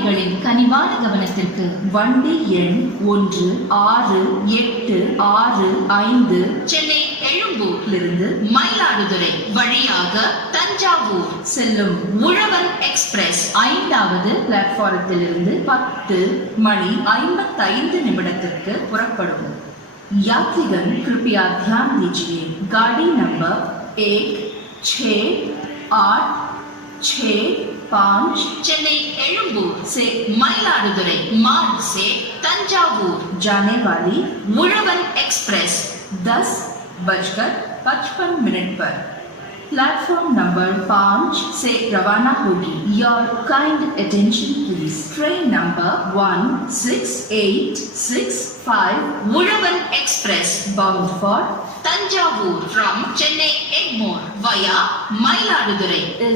பயணிகளின் கனிவான கவனத்திற்கு வண்டி எண் 1685 சென்னை எழும்பூரிலிருந்து மயிலாடுதுறை வழியாக தஞ்சாவூர் செல்லும் உழவன் எக்ஸ்பிரஸ் 5வது பிளாட்பாரத்திலிருந்து 10:55 புறப்படும். यात्रीगण कृपया ध्यान दीजिए, गाड़ी नंबर 1685 चेन्नई एलुम्बूर से मयिलादुथुरै मार्ग से तंजावूर जाने वाली उड़वन एक्सप्रेस 10:55 पर प्लेटफॉर्म नंबर 5 से रवाना होगी. Your kind attention please. Train number 1685 Udavan Express bound for Tanjavur from Chennai Egmore via Mayiladuthurai is